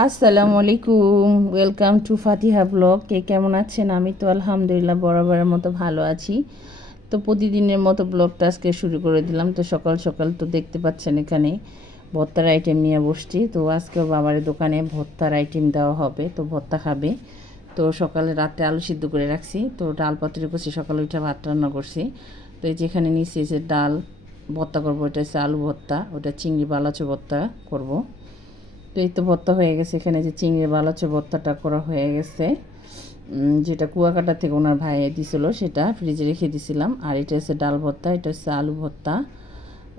আসসালামু আলাইকুম, welcome to Fatiha blog. কে কেমন আছেন? আমি তো আলহামদুলিল্লাহ বরাবরের মতো ভালো আছি। তো প্রতিদিনের মতো ব্লগটা আজকে শুরু করে দিলাম। তো সকাল সকাল তো দেখতে পাচ্ছেন এখানে ভর্তার আইটেম নিয়ে বসছি। তো আজকেও বাবার দোকানে ভর্তার আইটেম দেওয়া হবে, তো ভর্তা খাবে। তো সকালে রাতে আলু সিদ্ধ করে রাখছি, তো ডাল পাতুরি করছি, সকালে উঠে ভাত রান্না করছি। তো এই যেখানে নিচে যে ডাল ভর্তা করবো, ওটা হচ্ছে আলু ভর্তা, ওটা চিংড়ি বালাচো ভর্তা করব। তো এই তো ভর্তা হয়ে গেছে, এখানে যে চিংড়ি বালাচো ভর্তাটা করা হয়ে গেছে, যেটা কুয়াকাটা থেকে ওনার ভাই দিছিল, সেটা ফ্রিজে রেখে দিছিলাম। আর এটা হচ্ছে ডাল ভর্তা, এটা হচ্ছে আলু ভর্তা,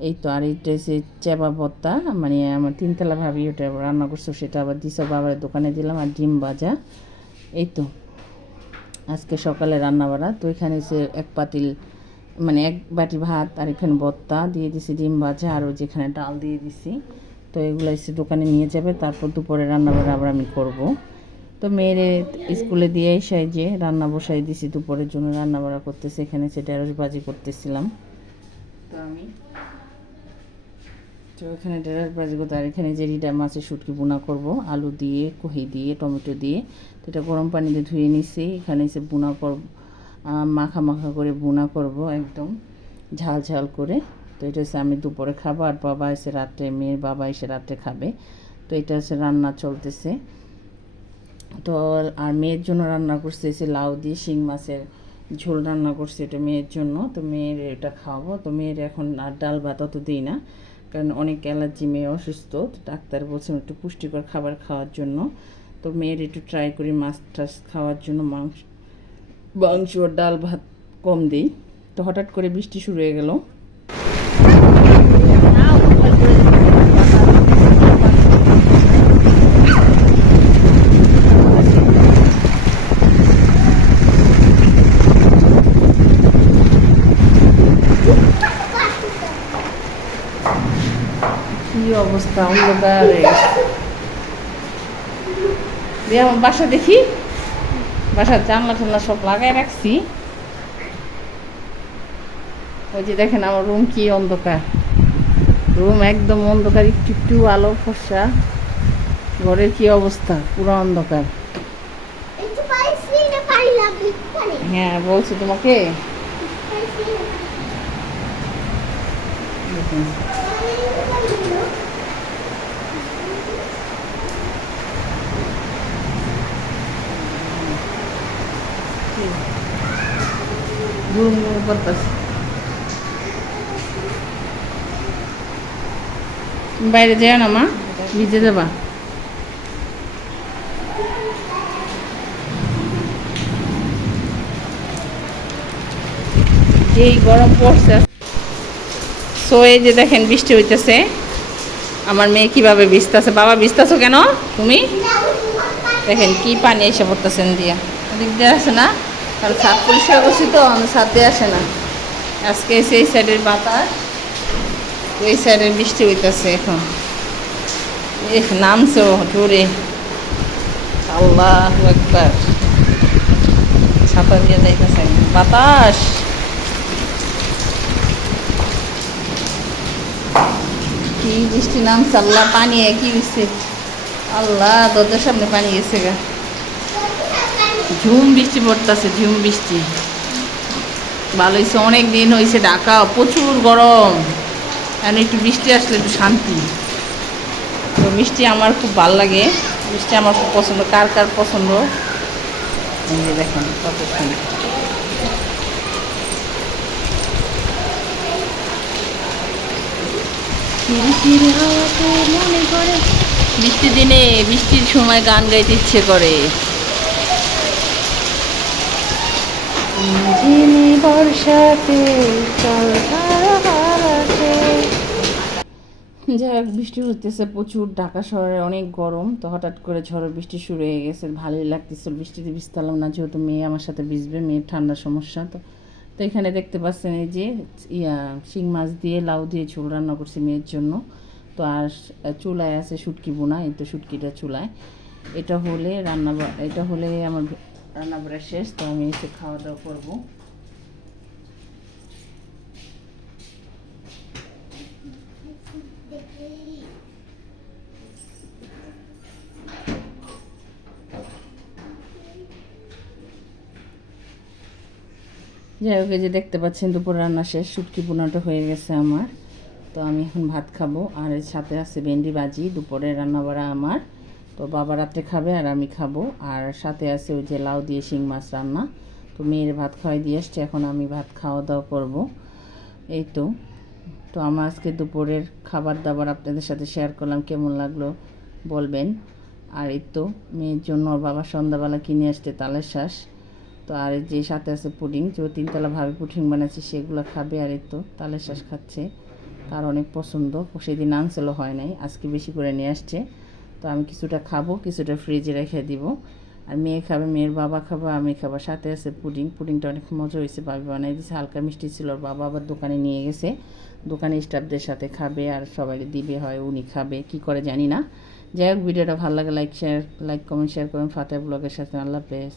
এই তো। আর এটা হচ্ছে চেপা ভর্তা, মানে আমার তিনতলা ভাবি ওটা রান্না করছো, সেটা আবার দিছে বাবার দোকানে দিলাম। আর ডিম ভাজা, এই তো আজকে সকালে রান্না বাড়া। তো এখানে হচ্ছে এক পাতিল, মানে এক বাটি ভাত, আর এখানে ভর্তা দিয়ে দিছি, ডিম ভাজা, আর ওই যেখানে ডাল দিয়ে দিছি। তো এগুলো এসে দোকানে নিয়ে যাবে, তারপর দুপুরে রান্নাবাড়া আবার আমি করব। তো মেয়েরে স্কুলে দিয়ে এসে যে রান্না বসাই দিছি, দুপুরের জন্য রান্নাবাড়া করতেছে। এখানে সে ঢেঁড়স ভাজি করতেছিলাম। তো আমি তো এখানে ঢেঁড়স ভাজি করতে, আর এখানে যে রিডা মাছের শুটকি বোনা করব আলু দিয়ে, কহি দিয়ে, টমেটো দিয়ে। তো এটা গরম পানিতে ধুয়ে নিছি। এখানে এসে বোনা করব, মাখা মাখা করে বোনা করব, একদম ঝাল ঝাল করে। তো এটা হচ্ছে আমি দুপুরে খাবো, আর বাবা এসে রাত্রে, মেয়ের বাবা এসে রাত্রে খাবে। তো এটা হচ্ছে রান্না চলতেছে। তো আর মেয়ের জন্য রান্না করছে এসে লাউ দিয়ে শিং মাছের ঝোল রান্না করছে, এটা মেয়ের জন্য। তো মেয়ের এটা খাওয়াবো। তো মেয়ের এখন আর ডাল ভাত অত দিই না, কারণ অনেক অ্যালার্জি, মেয়ে অসুস্থ। তো ডাক্তার বলছেন একটু পুষ্টিকর খাবার খাওয়ার জন্য। তো মেয়ের একটু ট্রাই করি মাছ টাছ খাওয়ার জন্য, মাংস মাংস আর ডাল ভাত কম দিই। তো হঠাৎ করে বৃষ্টি শুরু হয়ে গেল। কি অবস্থা, অন্ধকার হয়ে গেছে। দিয়ে আমার বাসা দেখি, বাসার জানলা টানলা সব লাগাই রাখছি। ওই যে দেখেন আমার রুম কি অন্ধকার, রুম একদম অন্ধকার, একটু একটু আলো ফর্সা। ঘরের কি অবস্থা, পুরো অন্ধকার। হ্যাঁ বলছি তোমাকে। দেখুন, রুম করতেছে, বাইরে যেও না মা, ভিজে যাবা। যেই গরম পড়ছে। সো এই যে দেখেন বৃষ্টি হইতেছে, আমার মেয়ে কিভাবে ভিজতেছে। বাবা ভিজতেছো কেন তুমি? দেখেন কি পানি এসে পড়তেছেন দিয়া, দিক দিয়ে আসে না, কারণ ছাদ পরিষ্কার করছি তো, আমি ছাদ দিয়ে আসে না। আজকে এসে এই সাইডের বাতাস, ওই সাইডের বৃষ্টি হইতেছে এখন। নামছো টুরে, আল্লাহু আকবার। ছাতা দিয়ে যাইতেছে বাতাস, কি বৃষ্টি নামছে, আল্লাহ পানি একই হয়েছে। আল্লাহ দরজার সামনে পানি গেছে গা, ঝুম বৃষ্টি পড়তেছে, ঝুম বৃষ্টি। ভালো হয়েছে, অনেক দিন হয়েছে ঢাকা প্রচুর গরম, এখন একটু বৃষ্টি আসলে একটু শান্তি। তো মিষ্টি আমার খুব ভালো লাগে, মিষ্টি আমার খুব পছন্দ। কার কার পছন্দ? এই যে দেখেন কত সুন্দর। মনে করে বৃষ্টির দিনে, বৃষ্টির সময় গান গাইতে ইচ্ছে করে। বর্ষাতে চল হারাতে। যাই হোক, বৃষ্টি হতেছে প্রচুর, ঢাকা শহরে অনেক গরম। তো হঠাৎ করে ঝড় বৃষ্টি শুরু হয়ে গেছে, ভালোই লাগতেছিল। বৃষ্টিতে ভিজতাম না, যেহেতু মেয়ে আমার সাথে ভিজবে, মেয়ের ঠান্ডার সমস্যা। তো তো এখানে দেখতে পাচ্ছেন এই যে শিং মাছ দিয়ে লাউ দিয়ে ঝোল রান্না করছি মেয়ের জন্য। তো আর চুলায় আছে শুটকি বোনা, এই তো শুটকিটা চুলায়। এটা হলে এটা হলে আমার রান্না বাড়া শেষ। তো আমি এসে খাওয়া দাওয়া করবো। যাই হোক, এই যে দেখতে পাচ্ছেন দুপুর রান্না শেষ, শুটকি বোনাটা হয়ে গেছে আমার। তো আমি এখন ভাত খাবো, আর এর সাথে আছে ভেন্ডি ভাজি। দুপুরে রান্না বাড়া আমার, তো বাবা রাত্রে খাবে আর আমি খাবো। আর সাথে আছে ওই যে লাউ দিয়ে শিং মাছ রান্না। তো মেয়ের ভাত খাওয়াই দিয়ে এসছে, এখন আমি ভাত খাওয়া দাওয়া করবো। এই তো তো আমার আজকে দুপুরের খাবার দাবার আপনাদের সাথে শেয়ার করলাম, কেমন লাগলো বলবেন। আর এই তো মেয়ের জন্য ওর বাবা সন্ধ্যাবেলা কিনে আসছে তালের শ্বাস। তো আর এই যে সাথে আছে পুডিং, যে তিনতলা ভাবে পুডিং বানাচ্ছে সেগুলো খাবে। আর এই তো তালের শ্বাস খাচ্ছে, তার অনেক পছন্দ। সেদিন আনছিল হয় নাই, আজকে বেশি করে নিয়ে আসছে। তো আমি কিছুটা খাবো, কিছুটা ফ্রিজে রেখে দিব। আর মেয়ে খাবে, মেয়ের বাবা খাবে, আমি খাবো। সাথে আছে পুডিং, পুডিংটা অনেক মজা হয়েছে, ভাবি বানাই দিয়েছে, হালকা মিষ্টি ছিল। ওর বাবা আবার দোকানে নিয়ে গেছে, দোকানে স্টাফদের সাথে খাবে আর সবাইকে দিবে, হয় উনি খাবে কি করে জানি না। যাই হোক, ভিডিওটা ভালো লাগে লাইক কমেন্ট শেয়ার করুন ফাতেহা ব্লগের সাথে। আল্লাহ হাফেজ।